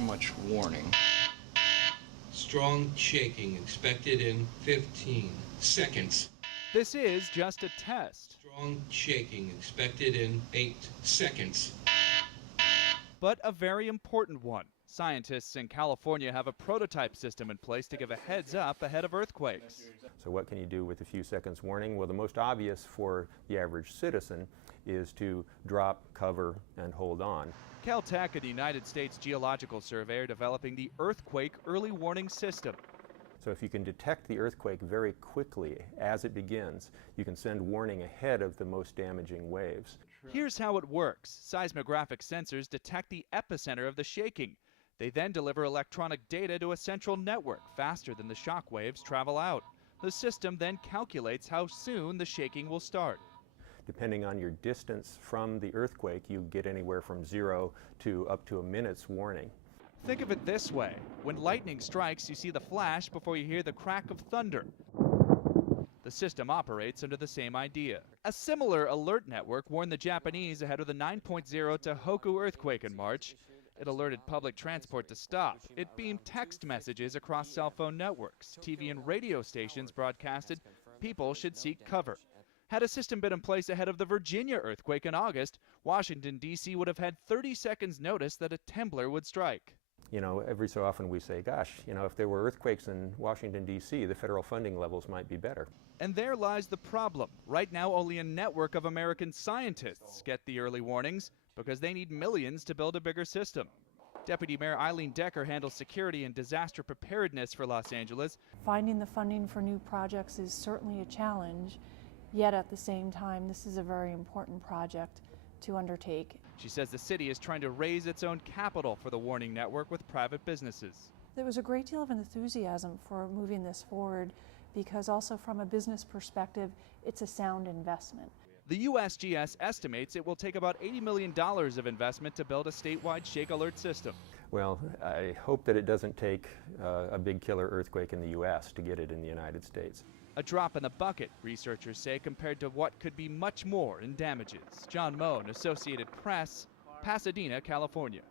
much warning. Strong shaking expected in 15 seconds. This is just a test. Strong shaking expected in 8 seconds. But a very important one. Scientists in California have a prototype system in place to give a heads up ahead of earthquakes. So what can you do with a few seconds warning? Well, the most obvious for the average citizen is to drop, cover, and hold on. Caltech and the United States Geological Survey are developing the earthquake early warning system. So if you can detect the earthquake very quickly as it begins, you can send warning ahead of the most damaging waves. Here's how it works. Seismographic sensors detect the epicenter of the shaking. They then deliver electronic data to a central network faster than the shock waves travel out. The system then calculates how soon the shaking will start. Depending on your distance from the earthquake, you get anywhere from 0 to up to a minute's warning. Think of it this way. When lightning strikes, you see the flash before you hear the crack of thunder. The system operates under the same idea. A similar alert network warned the Japanese ahead of the 9.0 Tohoku earthquake in March. It alerted public transport to stop. It beamed text messages across cell phone networks. TV and radio stations broadcasted people should seek cover. Had a system been in place ahead of the Virginia earthquake in August, Washington, D.C. would have had 30 seconds notice that a temblor would strike. You know, every so often we say, gosh, you know, if there were earthquakes in Washington, D.C., the federal funding levels might be better. And there lies the problem. Right now, only a network of American scientists get the early warnings because they need millions to build a bigger system. Deputy Mayor EILEEN handles security and disaster preparedness for Los Angeles. Finding the funding for new projects is certainly a challenge, yet at the same time, this is a very important project to undertake. She says the city is trying to raise its own capital for the warning network with private businesses. There was a great deal of enthusiasm for moving this forward because also from a business perspective, it's a sound investment. The USGS estimates it will take about $80 million of investment to build a statewide shake alert system. Well, I hope that it doesn't take a big killer earthquake in the U.S. to get it in the United States. A drop in the bucket, researchers say, compared to what could be much more in damages. John Moe, Associated Press, Pasadena, California.